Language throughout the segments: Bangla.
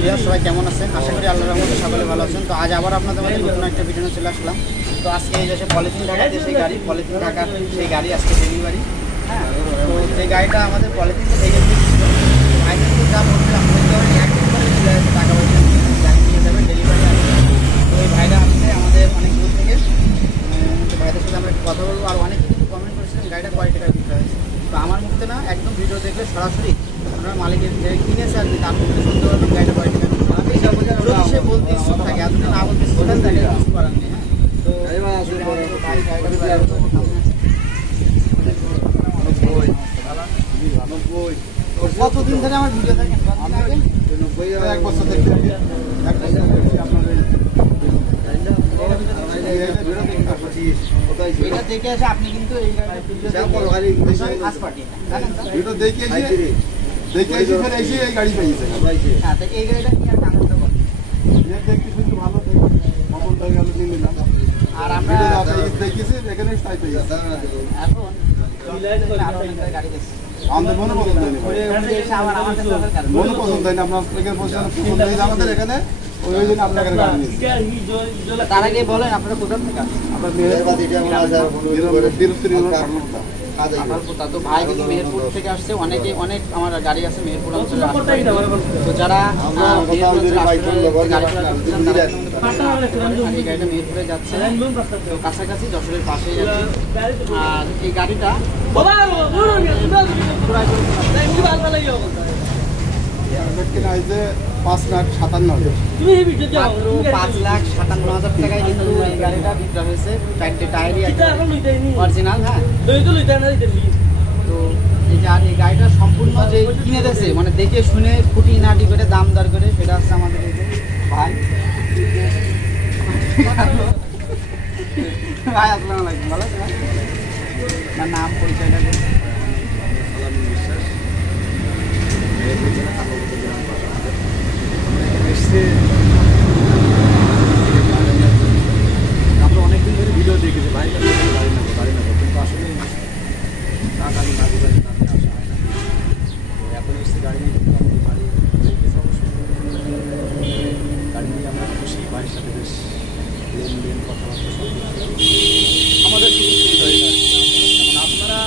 ভিউয়ার সবাই কেমন আছেন? আশা করি আল্লাহর রহমতে সকলে ভালো আছেন। তো আজ আবার আপনাদের মধ্যে নতুন একটা ভিডিও চলে আসলাম। তো আজকে এই যে পলিথিন ঢাকাতে সেই গাড়ি, পলিথিন ঢাকার সেই গাড়ি আজকে ডেলিভারি। হ্যাঁ, তো যে গাড়িটা আমাদের পলিথিনটা ভেঙে দিয়েছিল, ভাই কিন্তু যা বলছে আমাদেরকে একদিন করে চলে আসে, টাকা পয়সা গাড়ি নিয়ে যাবে, ডেলিভারি আসবে। তো এই ভাইরা আসছে আমাদের অনেক দূর থেকে। তো ভাইদের সাথে আমরা কথা বলবো। আর অনেকে কিন্তু কমেন্ট করেছিলেন গাড়িটা কয় টাকায় বিক্রি হয়েছে। তো আমার মুখে না, একদম ভিডিও দেখলে সরাসরি আপনার মালিকের যে কিনেছে আর কি তার মুখে শুনতে পারবেন গাড়িটা কয় টাকা। যদি সে বলতে ইচ্ছুক থাকে, আপনি না বলতে ইচ্ছুক থাকে তাহলে কিছু করার নেই। কতদিন ধরে আমার ভিডিও দেখেন? এক বছর দেখতে এটা দেখে আসে আপনি কিন্তু এই গাড়ি পেয়েছে। হ্যাঁ, তো এই গাড়িটা কি আর আনন্দ করে দেখতে শুধু ভালো মতন হয়ে গেল নিলাম। আর আমরা দেখেছি এখানে তাই পেয়েছে। এখন গাড়ি দেখছি আমাদের মনে পছন্দ হয়নি, মনে পছন্দ হয়নি। আপনার পছন্দ হয়েছে আমাদের এখানে, ওই জন্য আপনার এখানে গাড়ি নিয়েছি। তার আগে বলেন আপনারা কোথা থেকে? তো ভাই কিন্তু মেহেরপুর থেকে আসছে। অনেক আমার গাড়ি আছে মেহেরপুর অঞ্চলে। তো যারা এই গাড়িটা মেহেরপুরে যাচ্ছে, তো কাছাকাছি যশোরের পাশেই যাচ্ছে। আর এই গাড়িটা 5,57,000 টাকায় কিন্তু এই গাড়িটা বিক্রি হয়েছে। 4টে টায়ারই অরিজিনাল। হ্যাঁ, তো এই যে আর এই গাড়িটা সম্পূর্ণ যে কিনে দিয়েছে, মানে দেখে শুনে খুঁটি নাটি করে দাম দর করে, সেটা হচ্ছে আমাদের এই যে ভাই। ভাই আসসালামু আলাইকুম, ভালো আছেন? আপনার নাম পরিচয়টা দিন। আমরা অনেকদিন ধরে ভিডিও দেখেছি ভাই, গাড়ি নেবো কিন্তু আসলে টাকা আমি আসা হয় না। তো এখন এসে গাড়ি নিয়ে গাড়ি নিয়ে আমরা খুশি, ভাইয়ের সাথে বেশ লেনদেন কথাবার্তা সব আমাদের সুযোগ সুবিধা হয়ে যায়। এখন আপনারা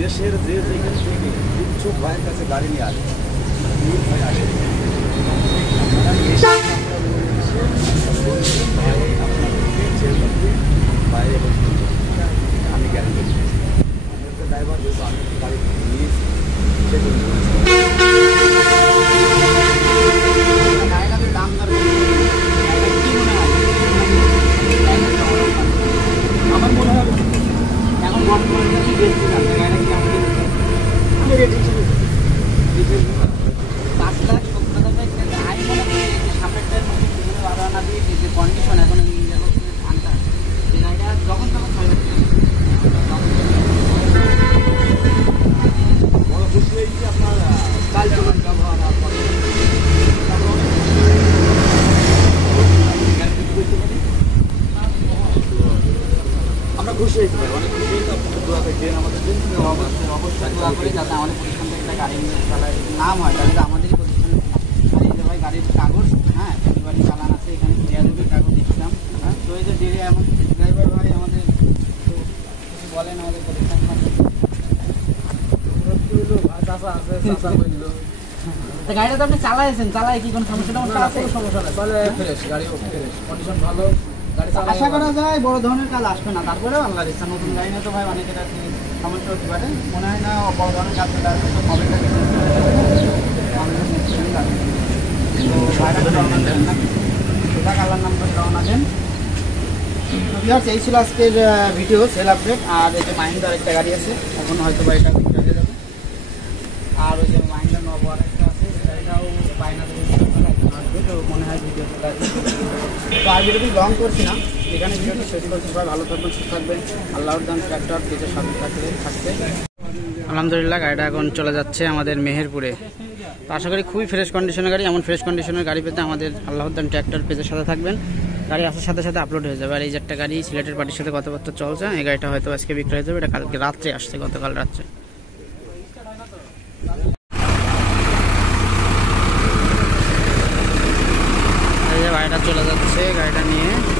দেশের যে যেখান থেকে ইচ্ছুক ভাইয়ের কাছে গাড়ি নিয়ে আসে, ভাই আসে আপনারা এসে বাইরে আমি গ্যারেন্টি দিচ্ছি। আমি একটা ড্রাইভার যেহেতু আমি গাড়ি নিয়েছি, সেজন্য দাম দর কি মনে হয়? আমার মনে হয় এখন বর্তমানে কি বেশি আছে গাড়িটা কি আপনি আমি রেট হিসেবে 5,70,000 আমি মনে করি সামনেরটার মধ্যে পিছনে বাড়ানা দিয়ে যে কন্ডিশন এখন ঠান্ডা, এই গাড়িটা যখন তখন হয়ে যাচ্ছে। বড় খুশি হয়েছি আপনার চাল চলন ব্যবহার। আমরা খুশি হয়েছি ভাই, অনেক খুশি হয়েছি। আপনাদের দোয়া থাকবেন আমাদের জন্য, অবশ্যই দোয়া করি যাতে আমাদের প্রতিষ্ঠান থেকে একটা গাড়ি নিয়ে চালায় নাম হয়, তাহলে আমাদেরই প্রতিষ্ঠানে আর এই যে ভাই গাড়ির কাগজ, হ্যাঁ ডেলিভারি চালান আছে এখানে, ক্লিয়ারের কাগজ দিচ্ছিলাম। হ্যাঁ, তো এই যে ডেলি এমন ড্রাইভার ভাই আমাদের তো কিছু বলেন আমাদের প্রতিষ্ঠান। গাড়িটা তো আপনি চালাইছেন, চালায় কি কোনো সমস্যা আছে? সমস্যা নেই, চলে ফ্রেশ, গাড়ি ফ্রেশ, কন্ডিশন ভালো। আশা করা যায় বড় ধরনের কাজ আসবে না, তারপরেও আল্লাহর ইচ্ছা। নতুন গাড়ি নিয়ে তো ভাই অনেকের আর কি সমস্যা হতে পারে, মনে হয় না বড় ধরনের কাজ চলে আসবে। তো কবে থেকে আল্লাহর নাম করে রওনা দেন। এই ছিল আজকের ভিডিও সেল আপডেট। আর এই যে মাহিন্দার একটা গাড়ি আছে, এখন হয়তো বা এটা বিক্রি হয়ে যাবে। আর ওই যে মাহিন্দার নব আর একটা আছে, গাড়িটাও পায়না আসবে, তো মনে হয় ভিডিও চলে আসবে। তো আর ভিডিওটি লং করছি না, এখানে ভিডিওটি শেষ করছি। সবাই ভালো থাকবেন, সুস্থ থাকবেন। আল্লাহর দান ট্র্যাক্টর পেজের সাথে থাকবে। আলহামদুলিল্লাহ, গাড়িটা এখন চলে যাচ্ছে আমাদের মেহেরপুরে। তো আশা করি খুবই ফ্রেশ কন্ডিশনের গাড়ি। এমন ফ্রেশ কন্ডিশনের গাড়ি পেতে আমাদের আল্লাহর দান ট্র্যাক্টর পেজের সাথে থাকবেন। গাড়ি আসার সাথে সাথে আপলোড হয়ে যাবে। আর এই যে একটা গাড়ি সিলেটের পার্টির সাথে কথাবার্তা চলছে, এই গাড়িটা হয়তো আজকে বিক্রি হয়ে যাবে। এটা কালকে রাত্রে আসছে, গতকাল রাত্রে। চলে যাচ্ছে গাড়িটা নিয়ে।